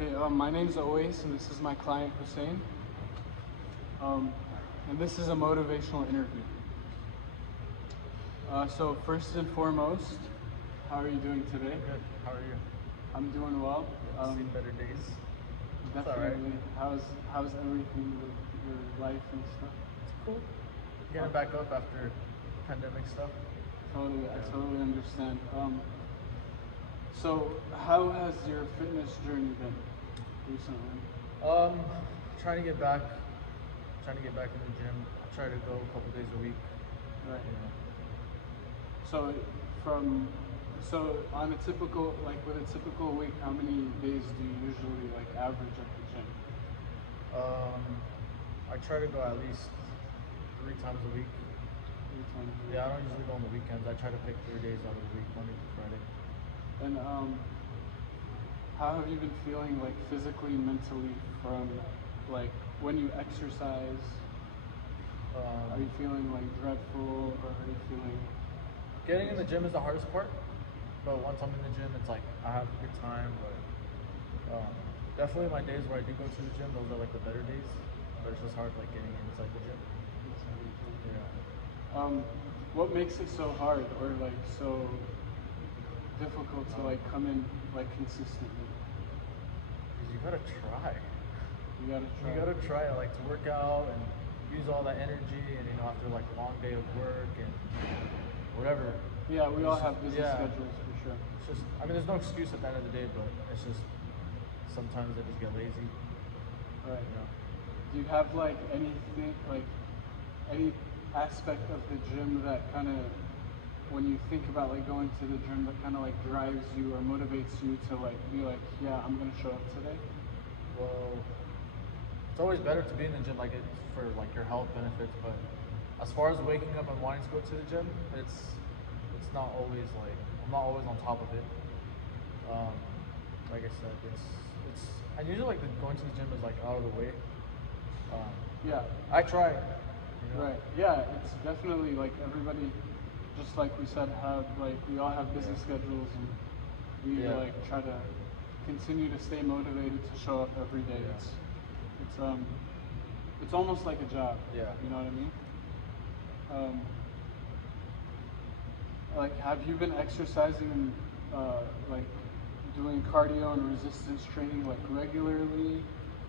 Okay, my name's Oais, and this is my client Hussein. And this is a motivational interview. So first and foremost, how are you doing today? Good. How are you? I'm doing well. Seen better days. Definitely. How's everything with your life and stuff? It's cool. Getting back up after pandemic stuff. Totally, I totally understand. So how has your fitness journey been recently? Trying to get back. Trying to get back in the gym. I try to go a couple days a week. Right. You know. So on a typical, like with a typical week, how many days do you usually like average at the gym? I try to go at least 3 times a week. 3 times a week? Yeah, I don't usually go on the weekends. I try to pick 3 days out of the week, Monday to Friday. And how have you been feeling like physically, mentally from like when you exercise? Are you feeling like dreadful, or are you feeling? Getting in the gym is the hardest part, but once I'm in the gym, it's like I have a good time. But definitely my days where I do go to the gym, those are like the better days. But it's just hard like getting inside the gym. Yeah. What makes it so hard or like so difficult to like come in like consistently? Because you gotta try. You gotta try. You gotta try like to work out and use all that energy, and after like a long day of work and whatever. Yeah, we all have busy yeah. schedules for sure. It's just, I mean, there's no excuse at the end of the day, but it's just sometimes I just get lazy. Right. You know? Do you have like anything, like any aspect of the gym that kind of, when you think about like going to the gym, that kind of like drives you or motivates you to like be like, yeah, I'm gonna show up today? Well, it's always better to be in the gym, like it's for like your health benefits. But as far as waking up and wanting to go to the gym, it's not always like I'm not always on top of it. Like I said, it's I usually like going to the gym is like out of the way. Yeah. I try. Right. Yeah, it's definitely like everybody, just like we said, have like we all have busy schedules, and we like try to continue to stay motivated to show up every day. It's almost like a job. Yeah. You know what I mean? Like, have you been exercising and like doing cardio and resistance training like regularly,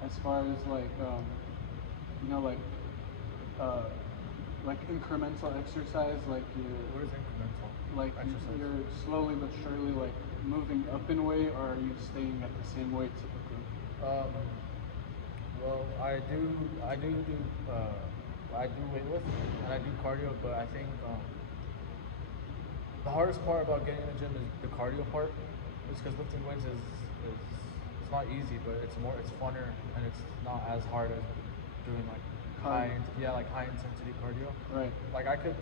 as far as like you know, like incremental exercise, like What is incremental? like exercise? you're slowly but surely like moving up in weight, or are you staying at the same weight typically? Well, I do weightlift and I do cardio, but I think the hardest part about getting in the gym is the cardio part. It's because lifting weights is it's not easy, but it's funner, and it's not as hard as doing like high intensity cardio. Right. Like I could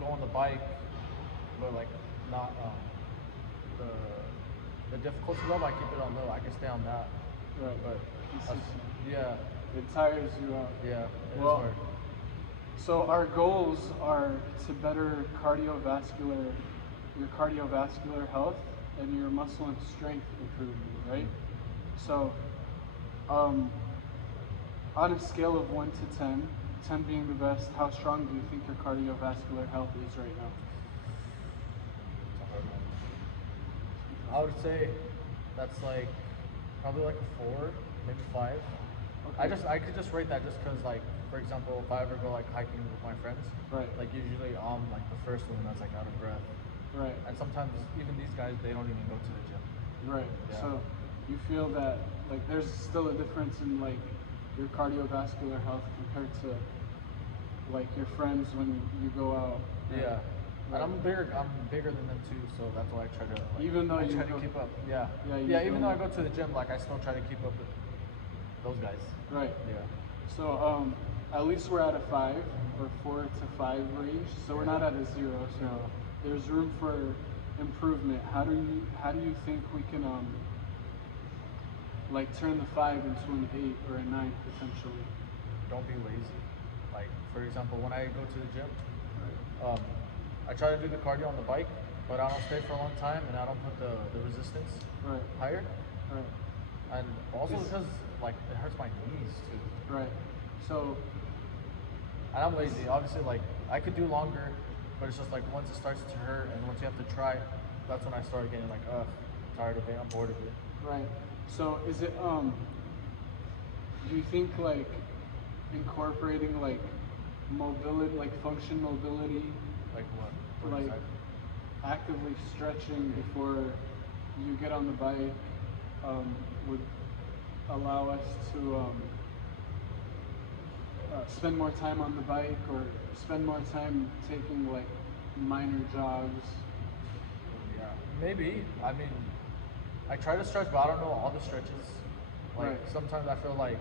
go on the bike, but like not the difficulty level. I keep it on low. I can stay on that. Right. But yeah, It tires you out. yeah, it is Well, hard. so our goals are to better your cardiovascular health and your muscle and strength improvement, right? So, on a scale of 1 to 10, 10 being the best, how strong do you think your cardiovascular health is right now? It's a hard one. I would say that's like probably like a 4, maybe 5. Okay. I could just rate that just because, like, for example, if I ever go like hiking with my friends, Right. like usually I'm like the first one that's like out of breath, Right. and sometimes even these guys, they don't even go to the gym. Right. Yeah. So you feel that like there's still a difference in like your cardiovascular health compared to like your friends when you go out. Right? Yeah. Right. And I'm bigger than them too, so that's why I try to like, Even though I you try go- to keep up. Yeah. Yeah, you Even go- though I go to the gym, like I still try to keep up with those guys. Right. Yeah. So at least we're at a 5 or 4 to 5 range. So we're not at a 0. So there's room for improvement. How do you think we can like turn the 5 into an 8 or a 9 potentially? Don't be lazy. Like for example, when I go to the gym, I try to do the cardio on the bike, but I don't stay for a long time, and I don't put the resistance Right. higher. Right. And also Is- because like it hurts my knees too. Right. So And I'm lazy. Obviously, like I could do longer, but it's just like once it starts to hurt and once you have to try, that's when I started getting like, ugh, I'm tired of it. I'm bored of it. right. So is it do you think like incorporating like mobility, like function mobility, Like what? What like exactly? actively stretching before you get on the bike would allow us to spend more time on the bike or spend more time taking like minor jogs. Yeah, maybe. I mean, I try to stretch, but I don't know all the stretches. Like Right. sometimes I feel like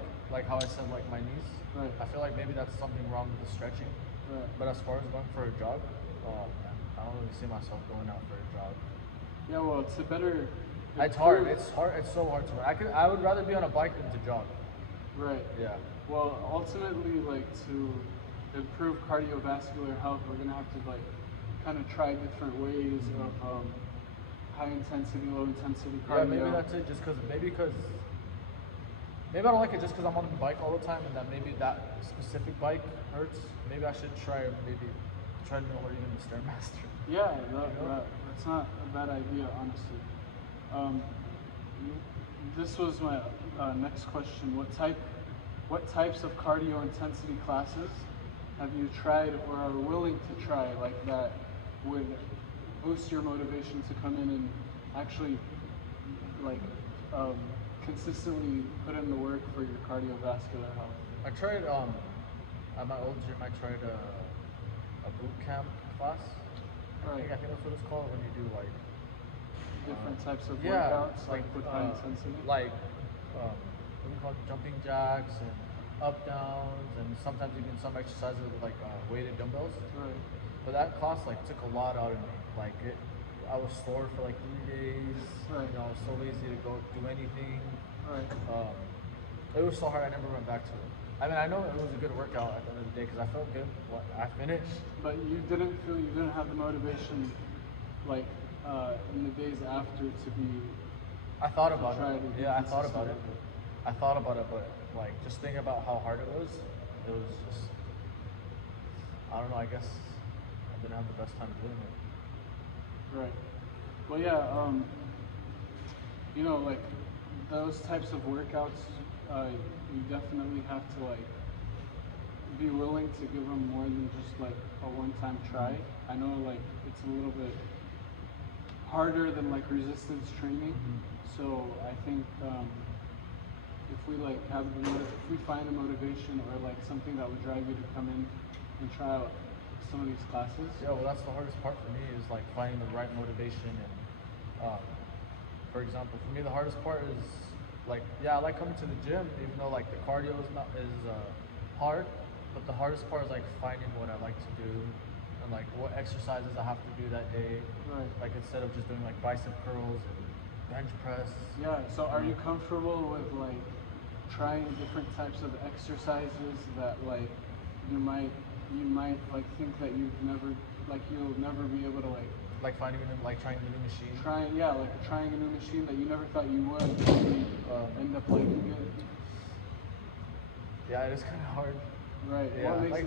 how I said, like my knees. Right. I feel like maybe that's something wrong with the stretching. Right. But as far as going for a jog, oh man, I don't really see myself going out for a jog. Yeah, well, it's a better. It's hard. improve- It's hard. It's so hard to run. I would rather be on a bike than to jog. Right. Yeah. Well, ultimately, like to improve cardiovascular health, we're gonna have to like kind of try different ways of high intensity, low intensity cardio. Yeah, maybe that's it. Just because maybe I don't like it just because I'm on the bike all the time, and that maybe that specific bike hurts. Maybe I should try maybe treadmill or even the Stairmaster. Yeah, You know? that's not a bad idea, honestly. Um, this was my next question. What types of cardio intensity classes have you tried or are willing to try like that would boost your motivation to come in and actually like consistently put in the work for your cardiovascular health? I tried at my old gym. I tried a boot camp class. Right. I think that's what it's called when you do like Different types of yeah, workouts, like with high intensity. like what do we call it, jumping jacks and up downs, and sometimes even some exercises with like weighted dumbbells. Right. But that class like took a lot out of me. Like I was sore for like 3 days. Right. You know, I was so lazy to go do anything. Right. It was so hard. I never went back to it. I mean, I know it was a good workout at the end of the day because I felt good. I finished. But you didn't have the motivation, like in the days after to be. I thought about try it. to be Yeah, I thought about it. consistent. I thought about it, but like just thinking about how hard it was just I don't know. I guess I didn't have the best time doing it. Right. Well, yeah. You know, like those types of workouts, you definitely have to like be willing to give them more than just like a one-time try. I know like it's a little bit harder than like resistance training. So I think if we like if we find a motivation or like something that would drive you to come in and try out some of these classes. Yeah, well, that's the hardest part for me is like finding the right motivation. And for example, for me, the hardest part is like, yeah, I like coming to the gym, even though like the cardio is not is hard. But the hardest part is like finding what I like to do and like what exercises I have to do that day. Right. Like instead of just doing like bicep curls and bench press. Yeah. So are you comfortable with like trying different types of exercises that like you might like think that you'll never be able to Like finding a new, like trying a new machine. trying a new machine that you never thought you would end up liking it. Yeah, it is kind of hard. Right. Yeah, like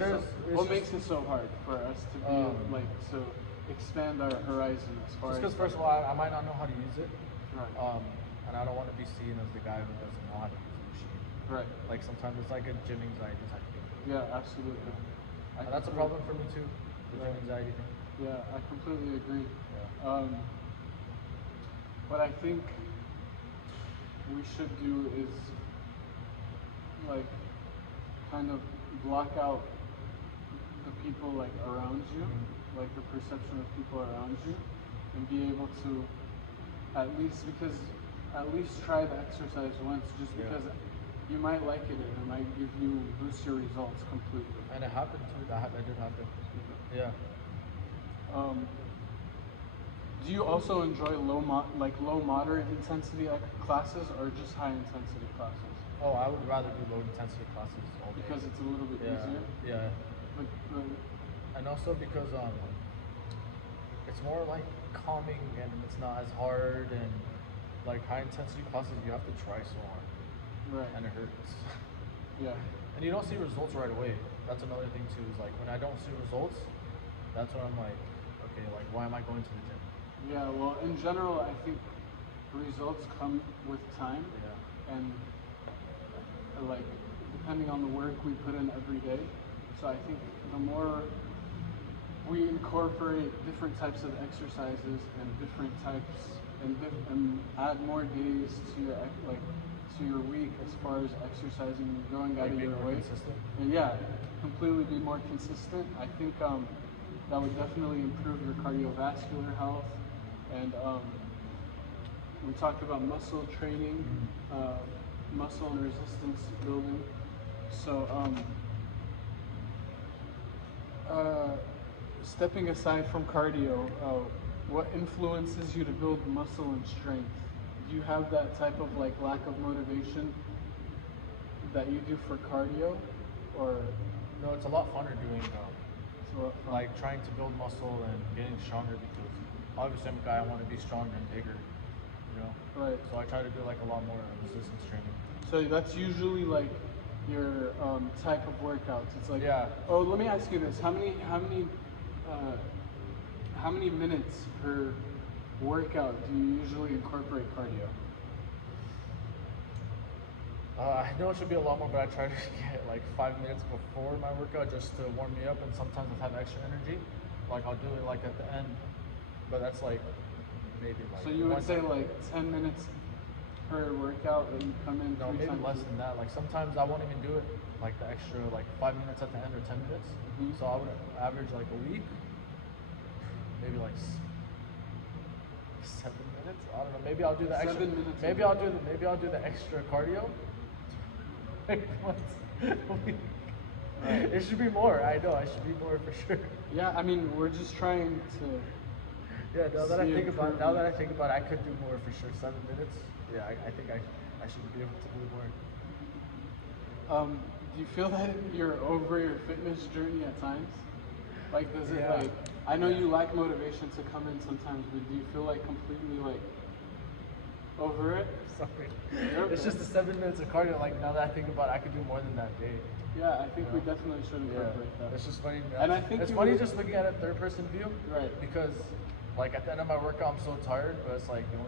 What makes it so hard for us to be like to expand our horizon as far Just as because first of all, I might not know how to use it. Right. And I don't want to be seen as the guy who doesn't know how to use the machine. Right. Like sometimes it's like a gym anxiety type thing. Yeah, absolutely. And that's a problem for me too, the gym anxiety thing. Yeah, I completely agree. Yeah. What I think we should do is like kind of block out the people like around you, like the perception of people around you, and be able to at least try the exercise once, just Yeah. because you might like it and it might give you boost your results completely. And it happened too. That did happen. Yeah. Do you also enjoy low moderate intensity classes or just high intensity classes? Oh, I would rather do low intensity classes all day. Because it's a little bit yeah, easier. yeah. But And also because it's more like calming and it's not as hard and like high intensity classes, you have to try so hard, Right. and it hurts. Yeah. And you don't see results right away. That's another thing too. Is like when I don't see results, that's when I'm like, okay, like why am I going to the gym? Yeah. Well, in general, I think results come with time, Yeah. and like depending on the work we put in every day. So I think the more we incorporate different types of exercises and different types and add more days to your like to your week as far as exercising and growing out Like of being your more way. consistent. And yeah, completely be more consistent. I think that would definitely improve your cardiovascular health. And we talked about muscle training, muscle and resistance building. So stepping aside from cardio, what influences you to build muscle and strength? Do you have that type of like lack of motivation that you do for cardio, or No, it's a lot funner doing it's a lot of fun? like trying to build muscle and getting stronger because obviously I'm a guy. I want to be stronger and bigger. You know. Right. So I try to do like a lot more resistance training. So that's usually like your type of workouts. It's like, Yeah. oh, let me ask you this: how many minutes per workout do you usually incorporate cardio? I know it should be a lot more, but I try to get like 5 minutes before my workout just to warm me up. And sometimes I have extra energy, like I'll do it like at the end. But that's like maybe like. So you would one say time. like 10 minutes per workout, and you come in No, three maybe times. less than that. Like sometimes I won't even do it like the extra like 5 minutes at the end or 10 minutes. Mhm. So I would average like a week, maybe like 7 minutes. I don't know. Maybe I'll do the extra. 7 minutes. Maybe I'll do the extra cardio. Like once a week. Right. It should be more. I know. I should be more for sure. Yeah, I mean, we're just trying to. Yeah. Now that I See think about it, improvement. I could do more for sure. 7 minutes. Yeah. I think I should be able to do more. Do you feel that you're over your fitness journey at times? Like, does it Yeah. like? I know Yeah. you lack motivation to come in sometimes, but do you feel like completely like over it? Sorry. You're It's okay. just the 7 minutes of cardio. Like now that I think about it, I could do more than that day. Yeah, I think we Yeah. definitely should Yeah, incorporate that. it's just funny. And I think it's you funny would- just looking at it third person view. Right. Because like at the end of my workout, I'm so tired, but it's like you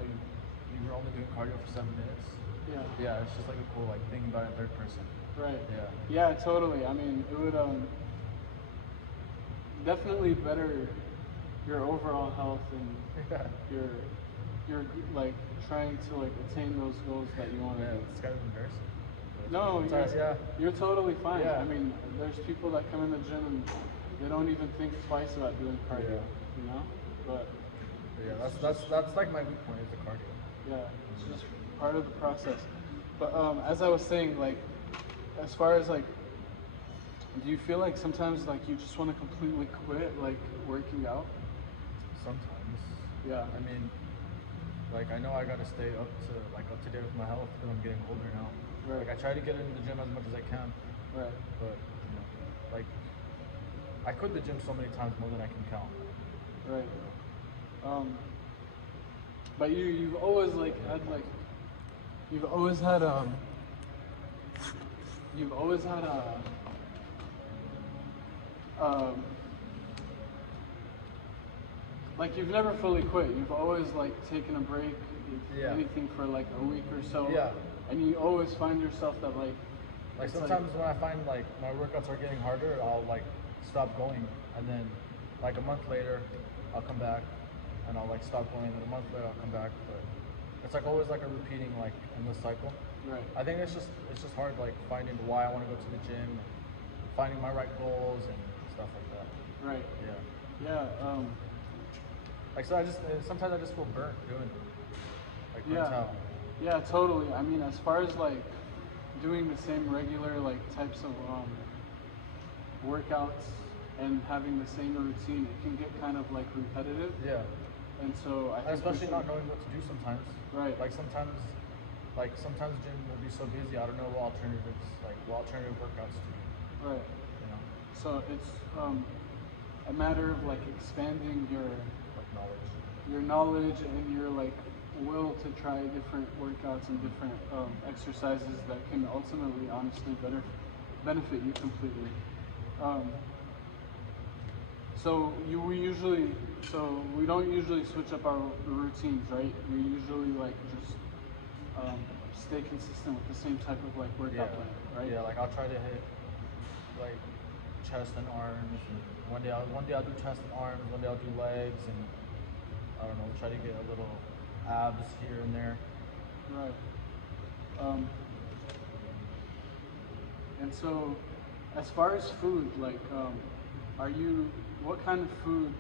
were only doing cardio for 7 minutes. Yeah. Yeah, it's just like a cool like thing about it in third person. Right. Yeah. Yeah, totally. I mean, it would definitely better your overall health and Yeah. your like trying to like attain those goals that you want to Yeah, do. it's kind of embarrassing. No, Sometimes, yeah. you're totally fine. Yeah. I mean, there's people that come in the gym and they don't even think twice about doing cardio. Yeah. You know, but Yeah, that's like my weak point is the cardio. yeah, it's just part of the process. But as I was saying, like, as far as like, do you feel like sometimes like you just want to completely quit like working out? Sometimes. Yeah. I mean, like I know I gotta stay up to date with my health because I'm getting older now. Right. Like I try to get into the gym as much as I can, Right. but you know, like I quit the gym so many times more than I can count. Right. But you've always like had like you've always had like you've never fully quit. You've always like taken a break, if Yeah. anything for like a week or so. Yeah. And you always find yourself that like Like it's sometimes when I find like my workouts are getting harder, I'll like stop going, and then like a month later, I'll come back, and I'll like stop going, and a month later I'll come back. But it's like always like a repeating like endless cycle. right. I think it's just hard like finding why I want to go to the gym, finding my right goals and stuff like that. Right. Yeah. Yeah. Like so sometimes I just feel burnt doing it. Like burnt Yeah. out. Yeah, totally. I mean, as far as like doing the same regular like types of workouts and having the same routine, it can get kind of like repetitive. Yeah. And so I think we Especially should- not knowing what to do sometimes. Right. Like sometimes gym will be so busy. I don't know what alternative workouts to do. Right. You know, So it's a matter of like expanding like knowledge. your knowledge and your like will to try different workouts and different exercises that can ultimately, honestly, better benefit you completely. Um, so we don't usually switch up our routines, right? We usually like just um, stay consistent with the same type of like workout plan, right? Yeah, like I'll try to hit like chest and arms. And one day I'll do chest and arms. One day I'll do legs, and I don't know. Try to get a little abs here and there. Right. Um, and so, as far as food, like, what kind of food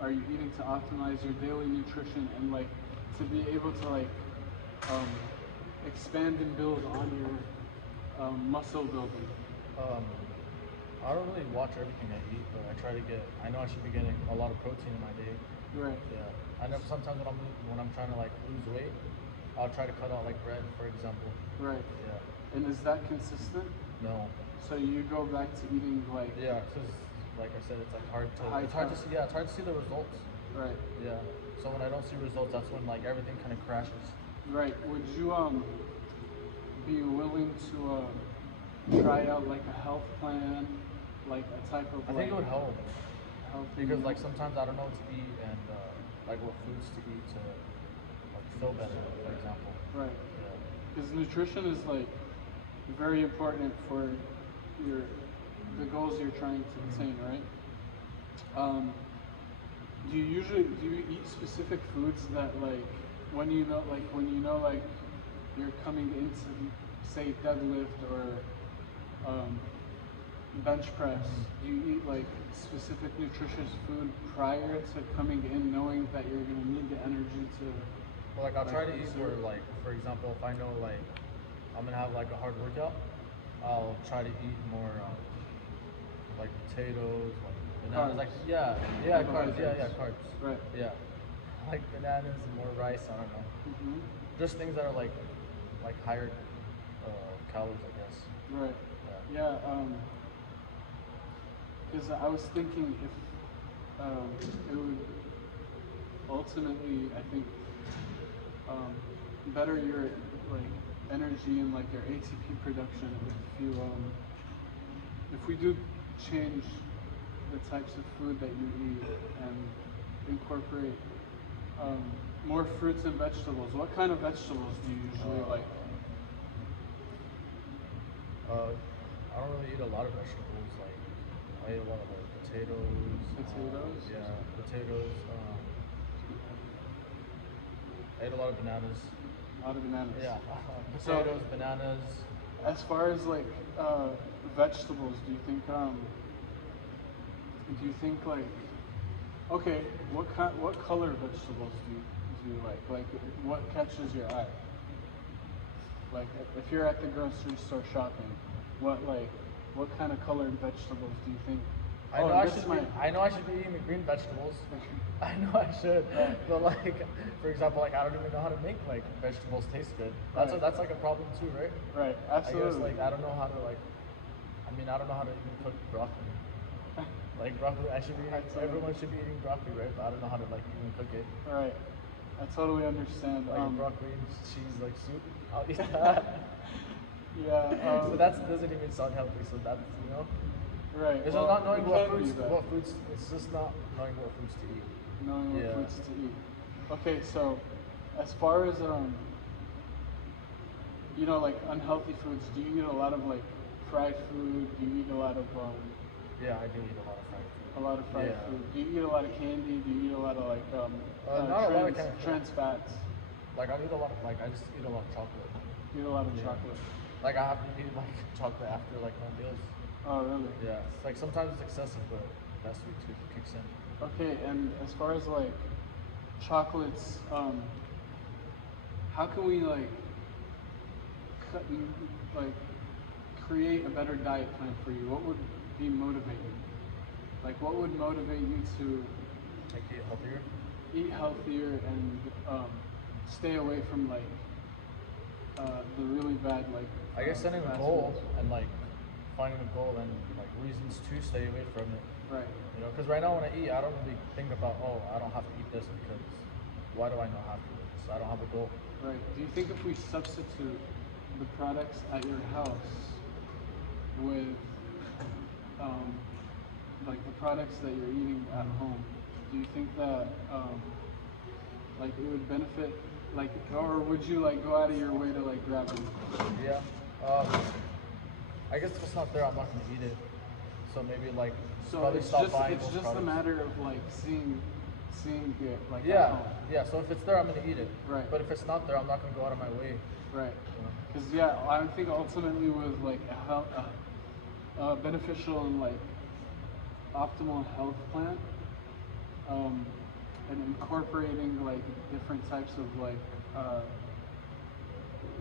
are you eating to optimize your daily nutrition and like to be able to like um, expand and build on your muscle building? Um, I don't really watch everything I eat, but I try to get. I know I should be getting a lot of protein in my day. Right. Yeah. I know sometimes when I'm trying to like lose weight, I'll try to cut out like bread, for example. Right. Yeah. And is that consistent? No. So you go back to eating like Yeah, because like I said, it's like hard to. High It's hard to carb. see. Yeah, it's hard to see the results. right, Yeah. So when I don't see results, that's when like everything kind of crashes. right. Would you be willing to try out like a health plan, like a type of I think it would help healthy because like meal? sometimes I don't know what to eat and like what foods to eat to like feel better, for example. Right. Yeah. Because nutrition is like very important for your the goals you're trying to attain, right? Do you eat specific foods that like when you know like you're coming into say deadlift or bench press? Do you eat like specific nutritious food prior to coming in, knowing that you're gonna need the energy to? Well, like I'll Like try to eat exert? more like, for example, if I know like I'm gonna have like a hard workout, I'll try to eat more like potatoes, like bananas, Carbs. like yeah, carbs, Carbohydrates. carbs, Right. yeah, like bananas and more rice. I don't know, hmm just things that are like higher calories, I guess. Right. Yeah. Yeah. Because I was thinking if it would ultimately, I think, um, better your like energy and like your ATP production if we do change the types of food that you eat and incorporate um, more fruits and vegetables. What kind of vegetables do you usually like? I don't really eat a lot of vegetables. Like I eat a lot of like potatoes. Potatoes? Yeah, potatoes. I ate a lot of bananas. A lot of bananas. Yeah, So, potatoes, bananas. as far as like vegetables, do you think like okay, what color vegetables do you like? Like what catches your eye? Like if you're at the grocery store shopping, what kind of colored vegetables do you think? I know Oh, I this should be. might. I know I should be eating the green vegetables. I know I should, but like, for example, like I don't even know how to make like vegetables taste good. Right. That's like a problem too, right? Right, I guess absolutely. like I don't know how to like. I mean, I don't know how to even cook broccoli. Like broccoli, I should be eating. Absolutely. Everyone should be eating broccoli, right? But I don't know how to like even cook it. Right. I totally understand. Like broccoli and cheese, like soup. I'll eat that. Yeah. So that doesn't even sound healthy. So that's Right. it's well, just not knowing it what can be foods. that. What foods? It's just not knowing what foods to eat. Knowing what Yeah. foods to eat. Okay, so as far as like unhealthy foods, do you eat a lot of like fried food? Do you eat a lot of Yeah, I do eat a lot of fried food. Yeah. food? Do you eat a lot of candy? Do you eat a lot of like not a lot of kind of trans fats? Like I eat a lot of like I just eat a lot of chocolate. You eat a lot of Yeah. chocolate. Like I have to eat like chocolate after like my meals. Oh, really? Yeah. It's like sometimes it's excessive, but that sweet tooth kicks in. Okay, and as far as like chocolates, how can we like cut, like create a better diet plan for you? What would be motivating? Like, what would motivate you to Like eat healthier. eat healthier and stay away from like the really bad like? I guess setting a fast goal foods? and like finding a goal and like reasons to stay away from it. Right. You know, because right now when I eat, I don't really think about I don't have to eat this because why do I not have to? So I don't have a goal. Right. Do you think if we substitute the products at your house with like the products that you're eating at home, do you think that like it would benefit, like, or would you like go out of your way to like grab them? Yeah. I guess if it's not there, I'm not gonna eat it. So maybe like So probably stop buying it's those just a products. matter of like seeing it like at Yeah, home. yeah. So if it's there, I'm gonna eat it. Right. But if it's not there, I'm not gonna go out of my way. Right. You know? Because yeah, I think ultimately with like a beneficial and like optimal health plan, and incorporating like different types of like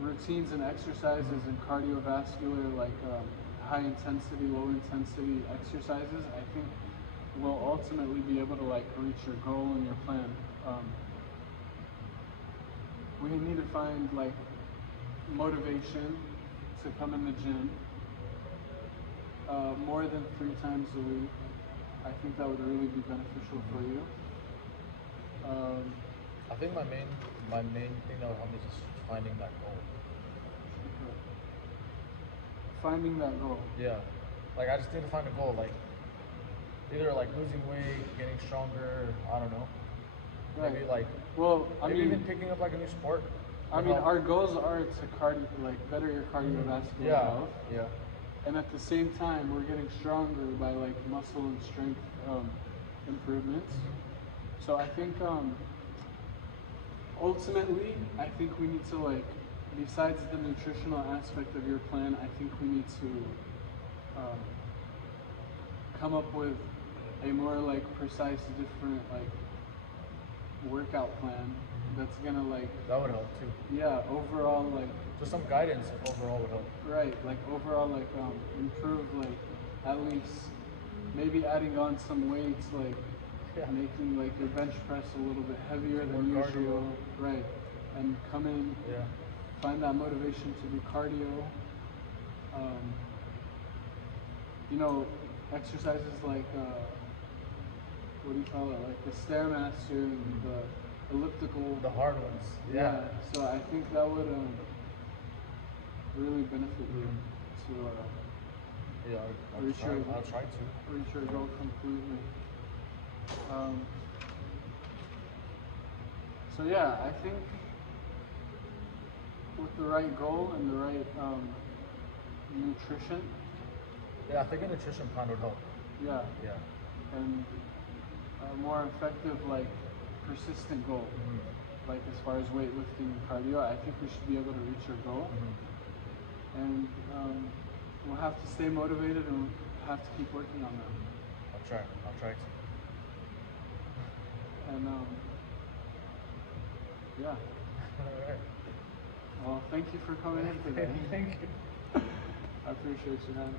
routines and exercises and cardiovascular like high intensity, low intensity exercises, I think will ultimately be able to like reach your goal and your plan. We need to find like motivation to come in the gym more than 3 times a week. I think that would really be beneficial for you. I think my main thing that would help me is just finding that goal. Finding that goal. Yeah. Like I just need to find a goal, like either like losing weight, getting stronger, I don't know. Right. Maybe like Well, I maybe mean, even picking up like a new sport. I would mean, help. our goals are to better your cardiovascular Yeah. health, Yeah. and at the same time, we're getting stronger by like muscle and strength improvements. So I think ultimately, I think we need to like, besides the nutritional aspect of your plan, I think we need to come up with a more like precise, different like workout plan that's gonna like, That would help too. yeah, overall like, Just some guidance overall would help. right, like overall like improve like at least maybe adding on some weights, like Yeah. making like your bench press a little bit heavier than More usual, cardio. right? And come in, Yeah. find that motivation to do cardio. You know, exercises like what do you call it? Like the stairmaster and the elliptical. The hard ones. Yeah. So I think that would really benefit you to Yeah. Are you sure? I'll try to. reach your goal completely. So yeah, I think with the right goal and the right nutrition, Yeah, I think a nutrition plan would help. yeah, Yeah. and a more effective, like persistent goal, like as far as weightlifting and cardio, I think we should be able to reach our goal. And we'll have to stay motivated and we'll have to keep working on that. I'll try. I'll try to. And yeah, Alright. well, thank you for coming in today. Thank you. I appreciate you, man.